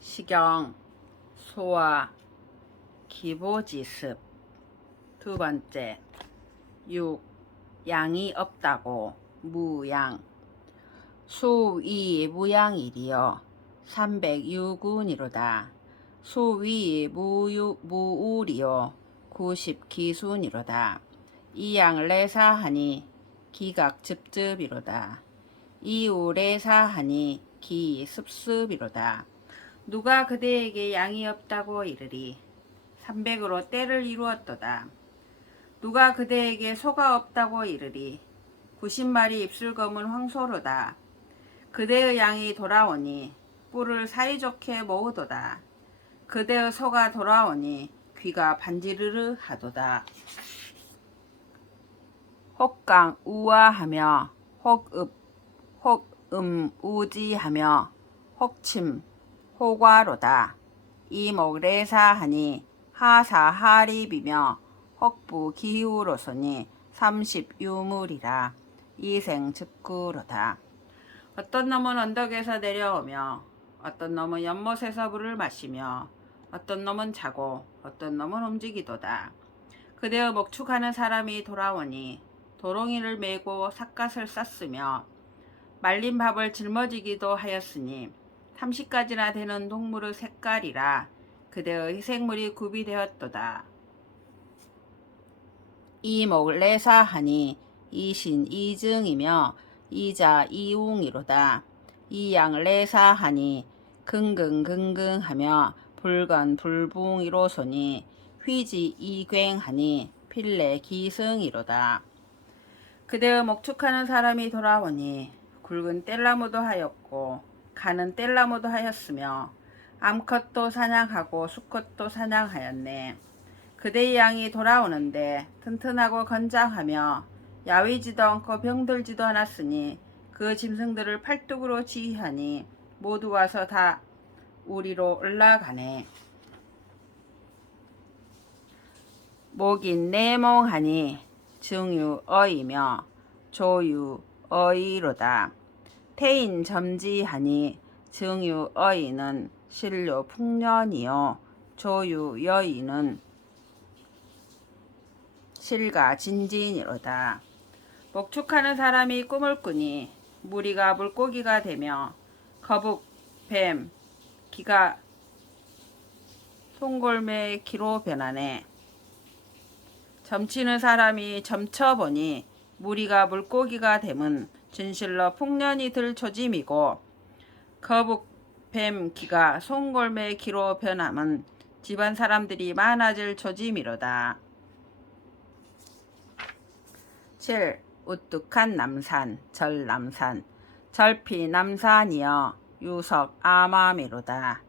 시경, 소화, 기보지습. 두 번째, 6. 양이 없다고, 무양. 수위 무양이리여 306운이로다. 수위 무우리여 90기순이로다. 이양래사하니 기각즙즙이로다. 이우래사하니 기습습이로다. 누가 그대에게 양이 없다고 이르리 300으로 때를 이루었도다. 누가 그대에게 소가 없다고 이르리 90마리 입술 검은 황소로다. 그대의 양이 돌아오니 뿔을 사이좋게 모으도다. 그대의 소가 돌아오니 귀가 반지르르 하도다. 혹강 우아하며 혹음 우지하며 혹침 호과로다. 이목래사하니 하사하립이며 혹부 기후로서니 30유물이라. 이생즉구로다. 어떤 놈은 언덕에서 내려오며 어떤 놈은 연못에서 물을 마시며 어떤 놈은 자고 어떤 놈은 움직이도다. 그대의 목축하는 사람이 돌아오니 도롱이를 메고 삿갓을 쌌으며 말린 밥을 짊어지기도 하였으니 30가지나 되는 동물의 색깔이라. 그대의 희생물이 구비되었도다. 이목래사하니 이신이증이며 이자 이웅이로다. 이양래사하니 긍긍긍긍하며 불건불붕이로소니 휘지이괭하니 필래기승이로다. 그대의 목축하는 사람이 돌아오니 굵은 뗄나무도 하였고 가는 뗄나무도 하였으며 암컷도 사냥하고 수컷도 사냥하였네. 그대의 양이 돌아오는데 튼튼하고 건장하며 야위지도 않고 병들지도 않았으니 그 짐승들을 팔뚝으로 지휘하니 모두 와서 다 우리로 올라가네. 목인 내몽하니 증유어이며 조유어이로다. 태인 점지하니 증유어이는 신료 풍년이요 조유여이는 실가 진진이로다. 목축하는 사람이 꿈을 꾸니 무리가 물고기가 되며 거북, 뱀, 기가 송골매 기로 변하네. 점치는 사람이 점쳐보니 무리가 물고기가 됨은 진실로 풍년이 들 조짐이고 거북, 뱀, 기가 송골매 기로 변함은 집안 사람들이 많아질 조짐이로다. 7. 우뚝한 남산, 절남산. 절피 남산이여 유석 아마미로다.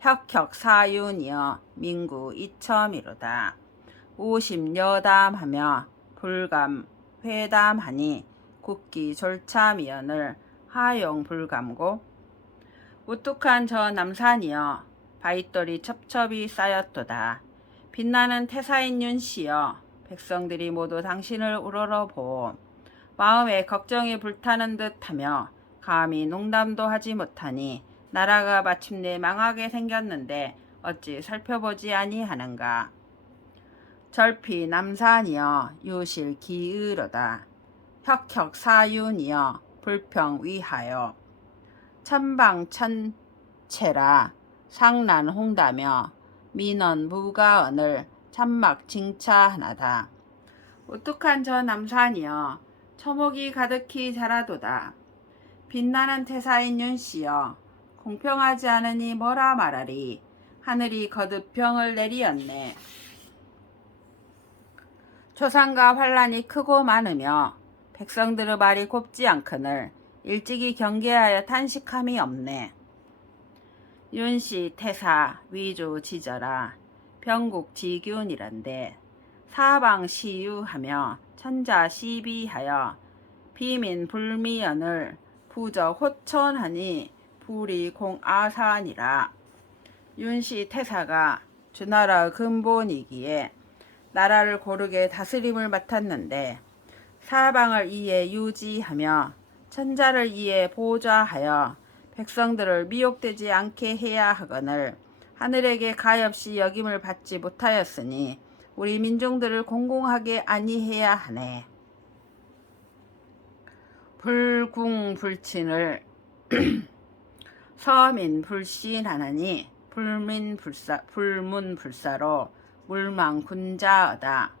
혁혁사윤이여 민구 이첨이로다. 우심여담하며 불감 회담하니 국기 졸참이여늘 하용불감고. 우뚝한 저 남산이여 바윗돌이 첩첩이 쌓였도다. 빛나는 태사인 윤씨여 백성들이 모두 당신을 우러러보오. 마음에 걱정이 불타는 듯하며 감히 농담도 하지 못하니 나라가 마침내 망하게 생겼는데 어찌 살펴보지 아니하는가. 절피 남산이여 유실기의로다. 혁혁사윤이여 불평위하여 천방천체라 상난홍다며 민언무가언을 참막징차하나다. 우뚝한 저 남산이여 초목이 가득히 자라도다. 빛나는 태사인 윤씨여 공평하지 않으니 뭐라 말하리. 하늘이 거듭 병을 내리었네. 초상과 환란이 크고 많으며 백성들의 말이 곱지 않거늘 일찍이 경계하여 탄식함이 없네. 윤씨 태사 위조 지저라 병국지균이란데 사방시유하며 천자시비하여 비민불미연을 부저호천하니 불이공아사니라. 윤씨 태사가 주나라의 근본이기에 나라를 고르게 다스림을 맡았는데 사방을 이에 유지하며 천자를 이에 보좌하여 백성들을 미혹되지 않게 해야 하거늘 하늘에게 가엾이 여김을 받지 못하였으니 우리 민중들을 공공하게 아니해야 하네. 불궁불친을 서민불신하나니 불문불사로 물망군자어다.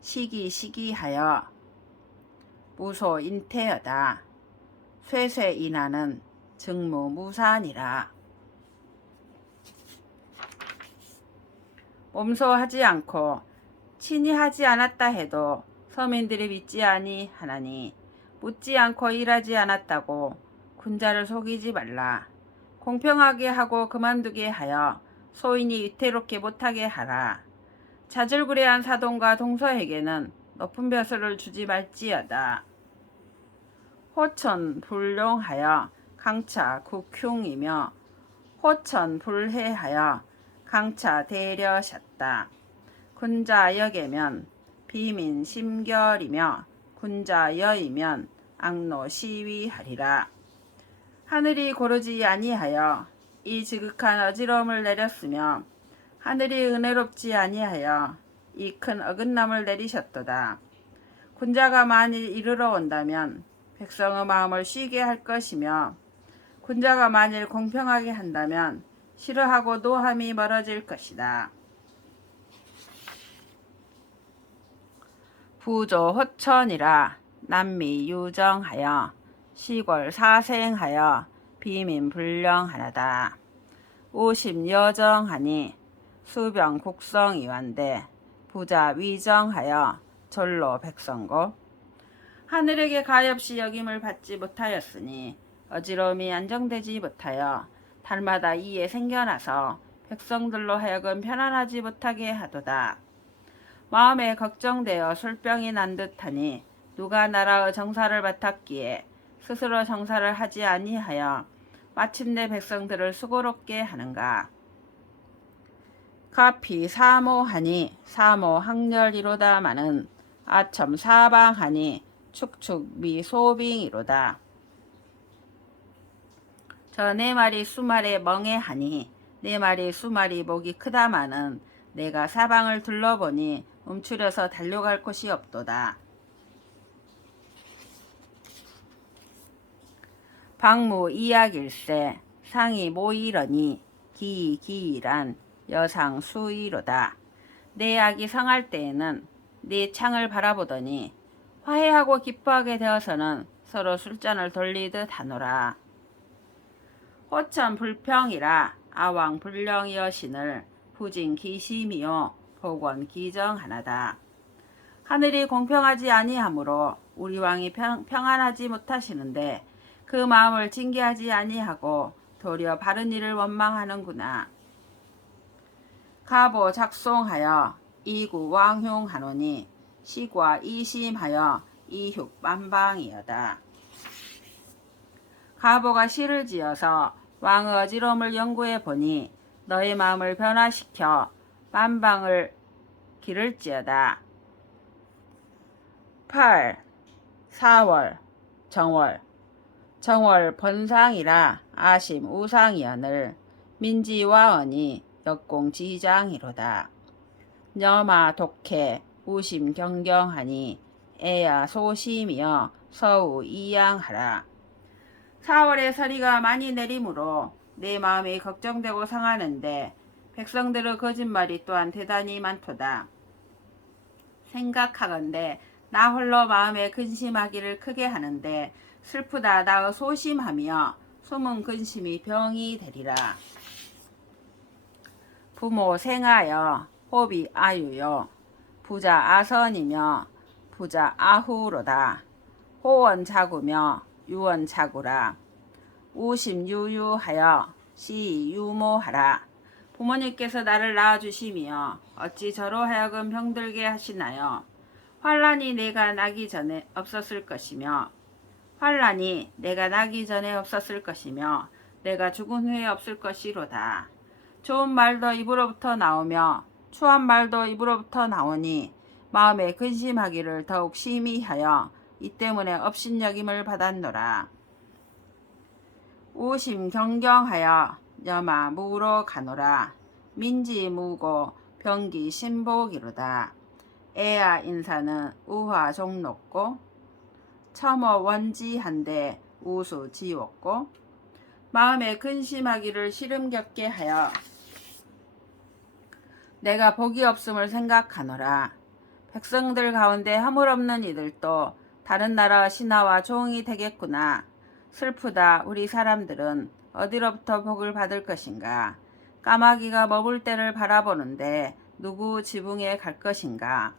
시기시기하여 무소인태여다. 쇠쇠인하는 증무무산이라. 몸소하지 않고 친히 하지 않았다 해도 서민들이 믿지 아니하나니 묻지 않고 일하지 않았다고 군자를 속이지 말라. 공평하게 하고 그만두게 하여 소인이 위태롭게 못하게 하라. 자질구레한 사돈과 동서에게는 높은 벼슬을 주지 말지어다. 호천불룡하여 강차 국흉이며 호천불해하여 강차 대려셨다. 군자역이면 비민심결이며 군자여이면 악노시위하리라. 하늘이 고르지 아니하여 이 지극한 어지러움을 내렸으며 하늘이 은혜롭지 아니하여 이 큰 어긋남을 내리셨도다. 군자가 만일 이르러 온다면 백성의 마음을 쉬게 할 것이며 군자가 만일 공평하게 한다면 싫어하고 노함이 멀어질 것이다. 부조호천이라 남미 유정하여 시골 사생하여 비민불령하나다. 오심여정하니 수병 국성이완대 부자 위정하여 절로 백성고 하늘에게 가엾이 여김을 받지 못하였으니 어지러움이 안정되지 못하여 달마다 이에 생겨나서 백성들로 하여금 편안하지 못하게 하도다. 마음에 걱정되어 술병이 난 듯하니 누가 나라의 정사를 맡았기에 스스로 정사를 하지 아니하여 마침내 백성들을 수고롭게 하는가. 가피 사모하니 사모학렬이로다마는 아첨 사방하니 축축미소빙이로다. 저 네 마리 수말에 멍해하니 네 마리 수말이 목이 크다마는 내가 사방을 둘러보니 움츠려서 달려갈 곳이 없도다. 박무 이약일세 상이 모이러니 기이란 여상 수이로다. 내 악이 성할 때에는 네 창을 바라보더니 화해하고 기뻐하게 되어서는 서로 술잔을 돌리듯 하노라. 호천 불평이라 아왕 불령 여신을 부진 기심이요 복원 기정하나다. 하늘이 공평하지 아니하므로 우리 왕이 평안하지 못하시는데 그 마음을 징계하지 아니하고 도리어 바른 일을 원망하는구나. 가보 작송하여 이구 왕흉하노니 시과 이심하여 이흉반방이여다. 가보가 시를 지어서 왕의 어지러움을 연구해 보니 너의 마음을 변화시켜 만방을 기를지어다. 8. 4월 정월 번상이라 아심 우상이여늘 민지와언이 역공지장이로다. 녀마 독해 우심 경경하니 애야 소심이여 서우 이양하라. 4월에 서리가 많이 내리므로 내 마음이 걱정되고 상하는데 백성들의 거짓말이 또한 대단히 많도다. 생각하건대 나 홀로 마음에 근심하기를 크게 하는데 슬프다 나의 소심하며 숨은 근심이 병이 되리라. 부모 생하여 호비 아유요 부자 아선이며 부자 아후로다. 호원 자구며 유원 자구라. 우심유유하여 시유모하라. 부모님께서 나를 낳아주시며 어찌 저로 하여금 병들게 하시나요? 환란이 내가 나기 전에 없었을 것이며 환란이 내가 나기 전에 없었을 것이며 내가 죽은 후에 없을 것이로다. 좋은 말도 입으로부터 나오며 추한 말도 입으로부터 나오니 마음에 근심하기를 더욱 심히 하여 이 때문에 업신여김을 받았노라. 오심 경경하여 여마 무로 가노라. 민지 무고 병기 신복이로다. 애야 인사는 우화 종높고 첨어 원지한데 우수 지웠고 마음에 근심하기를 시름겹게 하여 내가 복이 없음을 생각하노라. 백성들 가운데 허물없는 이들도 다른 나라 신하와 종이 되겠구나. 슬프다. 우리 사람들은 어디로부터 복을 받을 것인가. 까마귀가 먹을 때를 바라보는데 누구 지붕에 갈 것인가.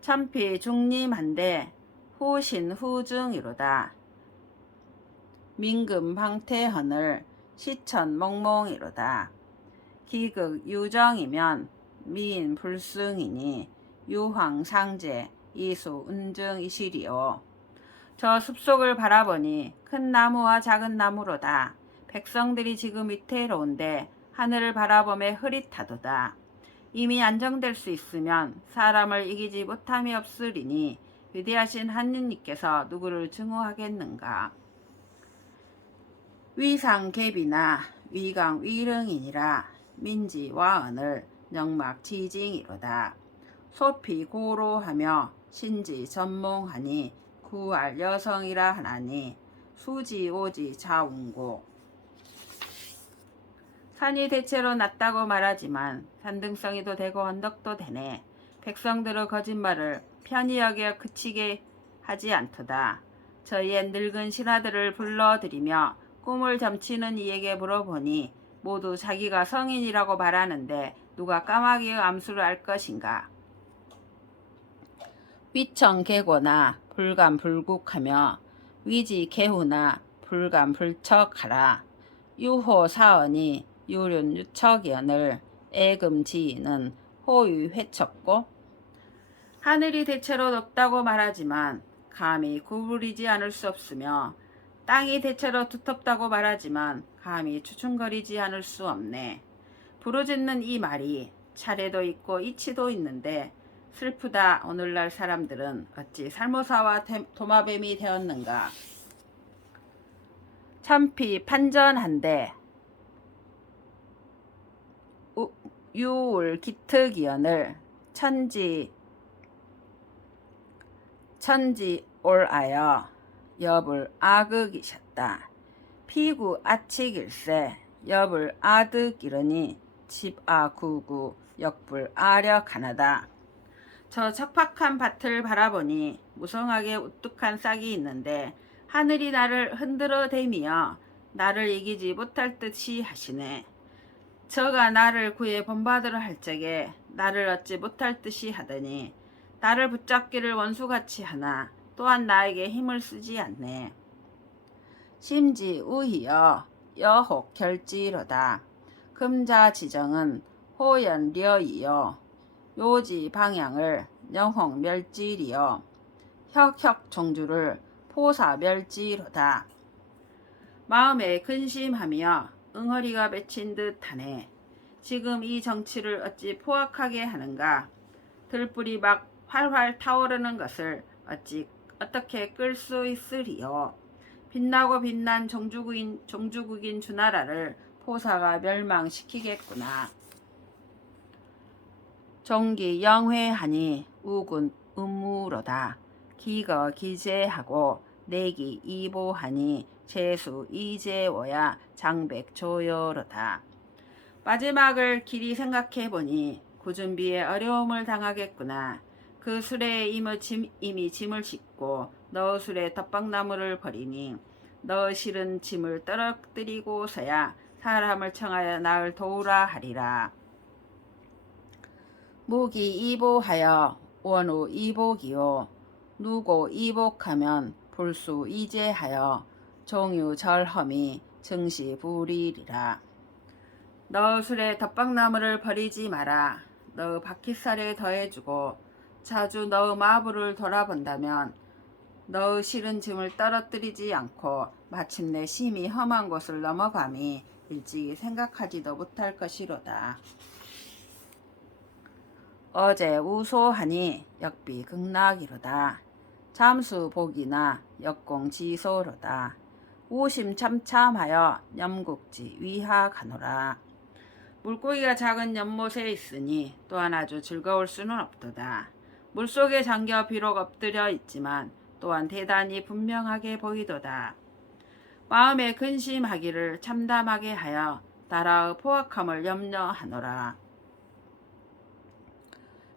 천피 중림한데 후신후중이로다. 민금 방태헌을 시천 멍멍이로다. 기극 유정이면 미인 불승이니 유황상제 이수 운증이시리오. 저 숲속을 바라보니 큰 나무와 작은 나무로다. 백성들이 지금 위태로운데 하늘을 바라보며 흐릿하도다. 이미 안정될 수 있으면 사람을 이기지 못함이 없으리니 위대하신 하느님께서 누구를 증오하겠는가. 위상개비나 위강 위릉이니라. 민지 와언을 영막 지징이로다. 소피 고로하며 신지 전몽하니 구할 여성이라 하나니 수지 오지 자운고. 산이 대체로 낮다고 말하지만 산등성이도 되고 언덕도 되네. 백성들의 거짓말을 편히 여겨 그치게 하지 않도다. 저 옛 늙은 신하들을 불러들이며 꿈을 점치는 이에게 물어보니 모두 자기가 성인이라고 말하는데 누가 까마귀의 암수를 알 것인가. 위청개고나 불감불국하며 위지개후나 불감불척하라. 유호사언이 유륜유척연을 애금지는 호유회척고. 하늘이 대체로 높다고 말하지만 감히 구부리지 않을 수 없으며 땅이 대체로 두텁다고 말하지만 감히 추춤거리지 않을 수 없네. 부르짖는 이 말이 차례도 있고 이치도 있는데 슬프다. 오늘날 사람들은 어찌 살모사와 도마뱀이 되었는가. 천피 판전한데 유울 기특이언을 천지 올아여 엽을 아극이셨다. 피구 아치길세 엽을 아득이러니 집아구구 역불 아력하나다. 저 척박한 밭을 바라보니 무성하게 우뚝한 싹이 있는데 하늘이 나를 흔들어 대미어 나를 이기지 못할 듯이 하시네. 저가 나를 구해 본받으러 할 적에 나를 얻지 못할 듯이 하더니 나를 붙잡기를 원수같이 하나 또한 나에게 힘을 쓰지 않네. 심지 우희여 여혹 결지로다. 금자 지정은 호연려이여 요지 방향을 영홍 멸지리여 혁혁 종주를 포사 멸지로다. 마음에 근심하며 응어리가 맺힌 듯하네. 지금 이 정치를 어찌 포악하게 하는가. 들불이 막 활활 타오르는 것을 어떻게 끌 수 있으리요. 빛나고 빛난 종주국인 주나라를 포사가 멸망시키겠구나. 종기 영회하니 우군 음무로다. 기거 기재하고 내기 이보하니 재수 이재워야 장백 조여로다. 마지막을 길이 생각해보니 구준비에 어려움을 당하겠구나. 그 수레에 이미 짐을 싣고 너 수레 덮박나무를 버리니 너 실은 짐을 떨어뜨리고서야 사람을 청하여 나를 도우라 하리라. 무기 이보하여 원우 이복이요 누고 이복하면 불수 이제하여 종유 절험이 증시 불이리라. 너 술에 덮박나무를 버리지 마라. 너 바퀴살에 더해주고 자주 너의 마부를 돌아본다면 너의 실은 짐을 떨어뜨리지 않고 마침내 심히 험한 곳을 넘어감이 일찍이 생각하지도 못할 것이로다. 어제 우소하니 역비 극락이로다. 잠수복이나 역공지소로다. 우심 참참하여 염국지 위하 가노라. 물고기가 작은 연못에 있으니 또한 아주 즐거울 수는 없도다. 물속에 잠겨 비록 엎드려 있지만 또한 대단히 분명하게 보이도다. 마음에 근심하기를 참담하게 하여 나라의 포악함을 염려하노라.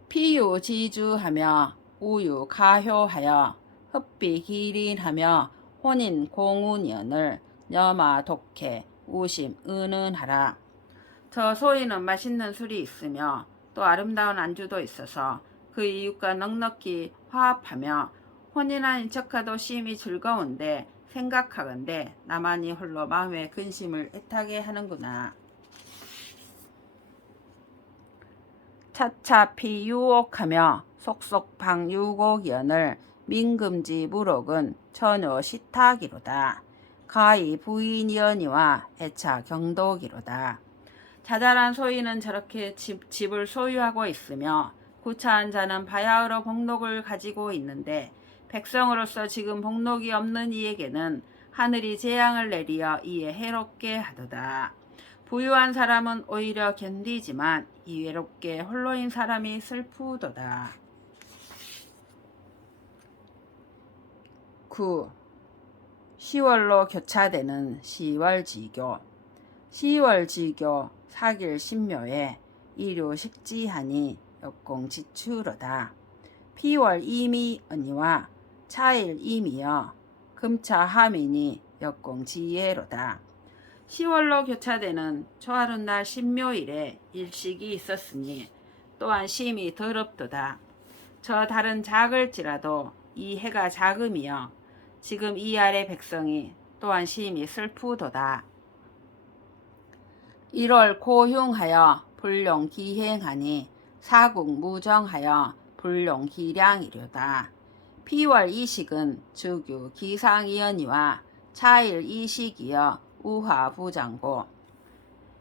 피유지주하며 우유 가효하여 흡비 기린하며 혼인 공운연을 여마 독해 우심 은은하라. 저 소인은 맛있는 술이 있으며 또 아름다운 안주도 있어서 그 이웃과 넉넉히 화합하며 혼인한 척하도 심히 즐거운데 생각하건대 나만이 홀로 마음의 근심을 애타게 하는구나. 차차피 유옥하며 속속방 유곡연을 민금지 무록은 처녀 시타기로다. 가히 부인연이와 애차 경도기로다. 자잘한 소인은 저렇게 집을 소유하고 있으며 구차한 자는 바야흐로 복록을 가지고 있는데 백성으로서 지금 복록이 없는 이에게는 하늘이 재앙을 내리어 이에 해롭게 하도다. 부유한 사람은 오히려 견디지만 이 외롭게 홀로인 사람이 슬프도다. 9. 10월로 교차되는 시월지교. 시월지교 사길 신묘에 이류 식지하니 역공지추로다. 피월 이미 언니와 차일 이미여 금차 하미니 역공지예로다. 10월로 교차되는 초하룻날 신묘일에 일식이 있었으니 또한 심히 더럽도다. 저 달은 작을지라도 이 해가 작음이여 지금 이 아래 백성이 또한 심히 슬프도다. 1월 고흉하여 불룡기행하니 사국무정하여 불룡기량이료다. 피월 이식은 주규 기상이언이와 차일 이식이여 우화부장고.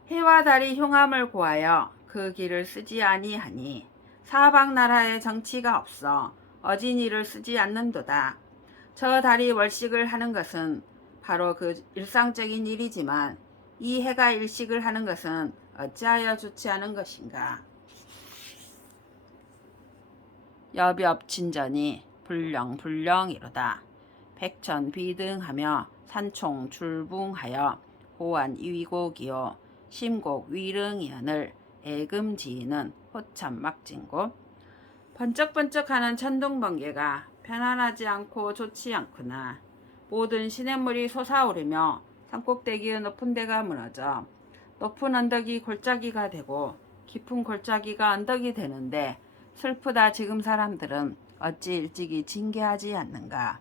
해와 달이 흉함을 고하여 그 길을 쓰지 아니하니 사방나라에 정치가 없어 어진이를 쓰지 않는도다. 저 달이 월식을 하는 것은 바로 그 일상적인 일이지만 이 해가 일식을 하는 것은 어찌하여 좋지 않은 것인가. 여비업진전이 불령불령이로다. 백천비등하며 산총출붕하여 호환 위곡이요 심곡 위릉이언을 애금지이는 호참막진고. 번쩍번쩍하는 천둥번개가 편안하지 않고 좋지 않구나. 모든 시냇물이 솟아오르며 산꼭대기의 높은 데가 무너져 높은 언덕이 골짜기가 되고 깊은 골짜기가 언덕이 되는데 슬프다. 지금 사람들은 어찌 일찍이 징계하지 않는가.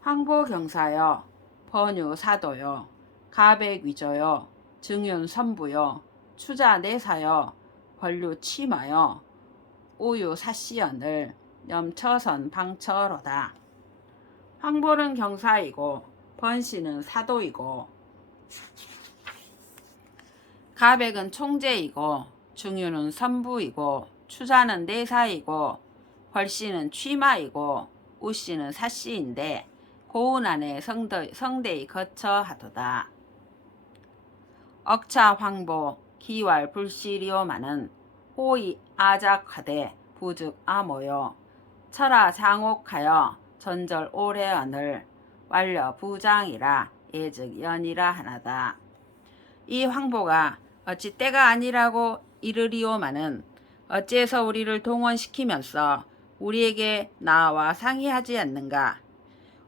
황보경사여 번유사도요 가백위저요 증윤선부요 추자내사여 권류치마여 우유사시연을 염처선 방처로다. 황보는 경사이고 번씨는 사도이고 가백은 총재이고 중유는 선부이고 추자는 내사이고 벌씨는 취마이고 우씨는 사씨인데 고운 안에 성대히 거처하도다. 억차 황보 기왈 불씨리오마는 호의 아작하되 부즉 아모요 철하 장옥하여 전절 오래언을 완려 부장이라 예즉 연이라 하나다. 이 황보가 어찌 때가 아니라고 이르리오마는 어찌해서 우리를 동원시키면서 우리에게 나와 상의하지 않는가.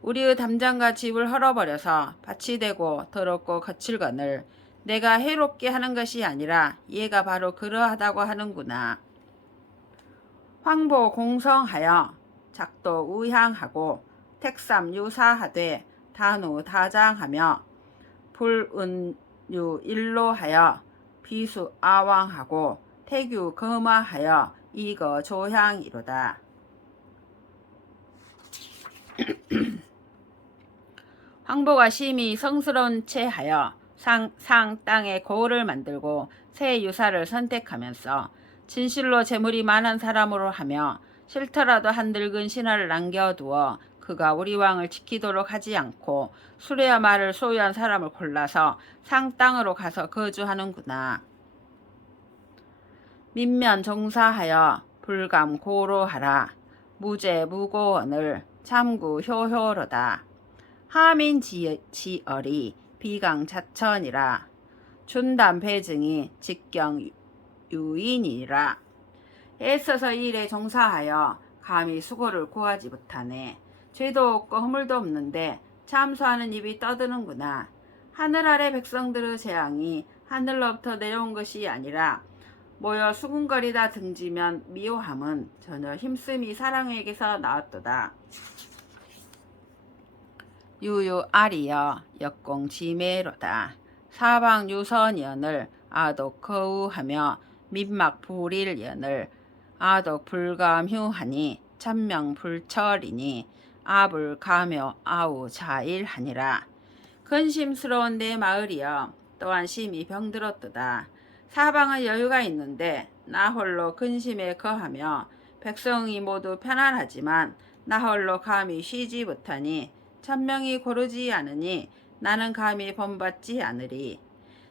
우리의 담장과 집을 헐어버려서 밭이 되고 더럽고 거칠거늘 내가 해롭게 하는 것이 아니라 얘가 바로 그러하다고 하는구나. 황보 공성하여 작도 우향하고 택삼 유사하되 단우 다장하며 불은유 일로하여 비수 아왕하고 태규 거마하여 이거 조향이로다. 황보가 심히 성스러운 채 하여 상 땅에 고을을 만들고 새 유사를 선택하면서 진실로 재물이 많은 사람으로 하며 싫더라도 한 늙은 신하를 남겨두어 그가 우리 왕을 지키도록 하지 않고 수레와 말을 소유한 사람을 골라서 상 땅으로 가서 거주하는구나. 민면 종사하여 불감 고로하라. 무죄 무고원을 참구 효효로다. 하민 지얼이 비강 자천이라. 춘담 배증이 직경 유인이라. 애써서 일에 종사하여 감히 수고를 구하지 못하네. 죄도 없고 허물도 없는데 참수하는 입이 떠드는구나. 하늘 아래 백성들의 재앙이 하늘로부터 내려온 것이 아니라 모여 수군거리다 등지면 미워함은 전혀 힘씀이 사랑에게서 나왔도다. 유유 아리여 역공 지매로다. 사방 유선연을 아독 거우하며 민막 불일연을 아독 불감휴하니 천명 불철이니 아불 가묘 아우 자일하니라. 근심스러운 내 마을이여 또한 심히 병들었도다. 사방은 여유가 있는데 나 홀로 근심에 거하며 백성이 모두 편안하지만 나 홀로 감히 쉬지 못하니 천명이 고르지 않으니 나는 감히 본받지 않으리.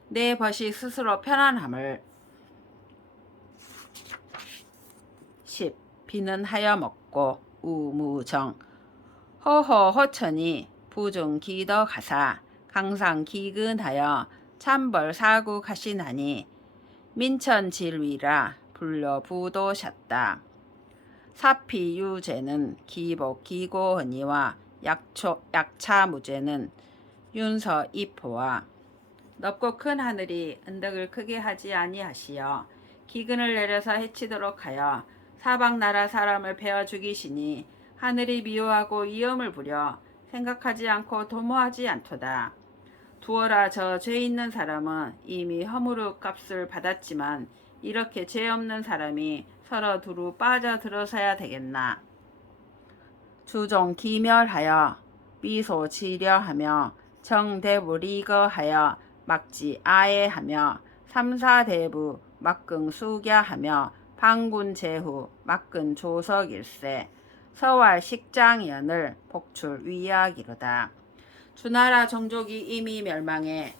내 벗이 스스로 편안함을 10. 비는 하여 먹고 우무정 허허허천이 부중 기더 가사 강상 기근하여 참벌 사구 가신하니 민천 질위라 불려 부도셨다. 사피 유제는 기복 기고언니와 약차 무제는 윤서 이포와 넓고 큰 하늘이 언덕을 크게 하지 아니하시어 기근을 내려서 해치도록 하여 사방 나라 사람을 베어 죽이시니 하늘이 미워하고 위험을 부려 생각하지 않고 도모하지 않도다. 두어라 저 죄 있는 사람은 이미 허물의 값을 받았지만 이렇게 죄 없는 사람이 서로 두루 빠져들어서야 되겠나. 주종 기멸하여 미소 지려하며 정대부리거하여 막지 아예하며 삼사대부 막근 수갸하며 방군제후 막근 조석일세 서왈 식장연을 복출 위약이로다. 주나라 종족이 이미 멸망해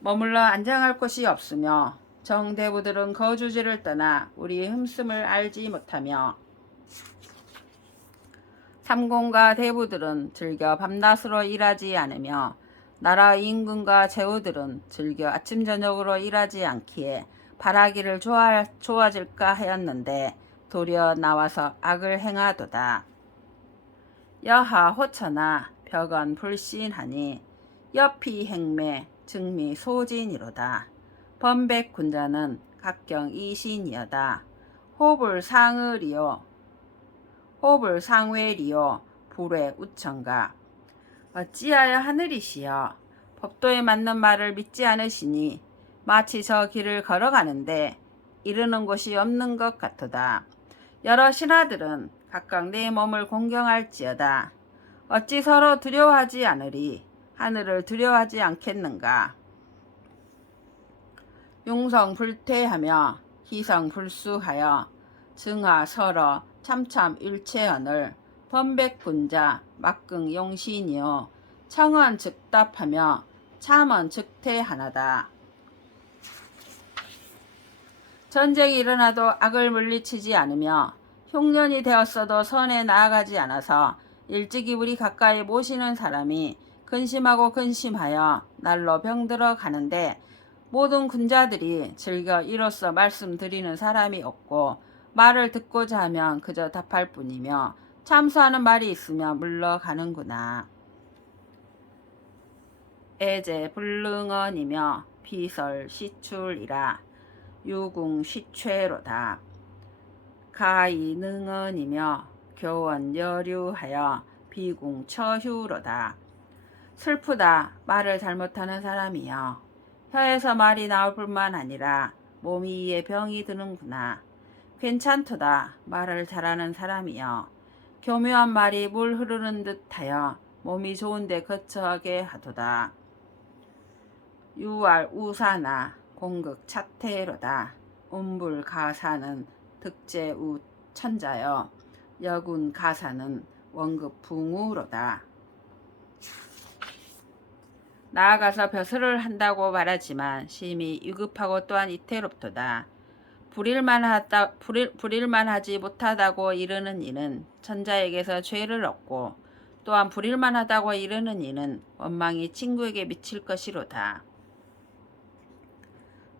머물러 안정할 곳이 없으며 정대부들은 거주지를 떠나 우리의 흠씀을 알지 못하며 삼공과 대부들은 즐겨 밤낮으로 일하지 않으며 나라 임금과 제후들은 즐겨 아침 저녁으로 일하지 않기에 바라기를 좋아질까 하였는데 도리어 나와서 악을 행하도다. 여하 호처나 벽언 불신하니 여피 행매 증미 소진이로다. 범백군자는 각경 이신이여다. 호불 상회리요 불회 우천가. 어찌하여 하늘이시여 법도에 맞는 말을 믿지 않으시니 마치 저 길을 걸어가는데 이르는 곳이 없는 것 같도다. 여러 신하들은 각각 내 몸을 공경할지어다. 어찌 서로 두려워하지 않으리 하늘을 두려워하지 않겠는가. 용성 불퇴하며 희성 불수하여 증하 설어 참참 일체언을 범백군자 막긍 용신이요 청언 즉답하며 참언 즉퇴하나다. 전쟁이 일어나도 악을 물리치지 않으며 흉년이 되었어도 선에 나아가지 않아서 일찍이 우리 가까이 모시는 사람이 근심하고 근심하여 날로 병들어 가는데 모든 군자들이 즐겨 이로써 말씀드리는 사람이 없고 말을 듣고자 하면 그저 답할 뿐이며 참수하는 말이 있으면 물러가는구나. 애제 불능언이며 비설 시출이라 유궁 시최로다. 가이 능언이며 교원 여류하여 비궁 처휴로다. 슬프다 말을 잘못하는 사람이여 혀에서 말이 나올 뿐만 아니라 몸이 이에 병이 드는구나. 괜찮도다 말을 잘하는 사람이여 교묘한 말이 물 흐르는 듯하여 몸이 좋은데 거처하게 하도다. 유알 우사나 공극 차태로다. 운불 가사는 득제 우 천자여 여군 가사는 원급풍우로다. 나아가서 벼슬을 한다고 말하지만 심히 유급하고 또한 이태롭도다. 불일만 하지 못하다고 이르는 이는 천자에게서 죄를 얻고 또한 불일만 하다고 이르는 이는 원망이 친구에게 미칠 것이로다.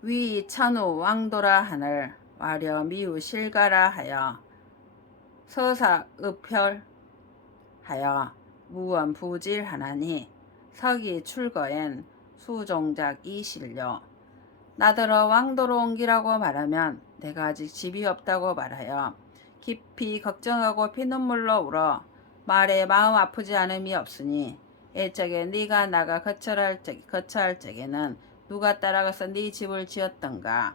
위 천우 왕도라 하늘 와려 미우 실가라 하여 서사읍혈하여 무원 부질하나니 서기 출거엔 수종작 이실려. 나더러 왕도로 옮기라고 말하면 내가 아직 집이 없다고 말하여 깊이 걱정하고 피눈물로 울어 말에 마음 아프지 않음이 없으니 일적에 네가 나가 거처할 적에는 누가 따라가서 네 집을 지었던가.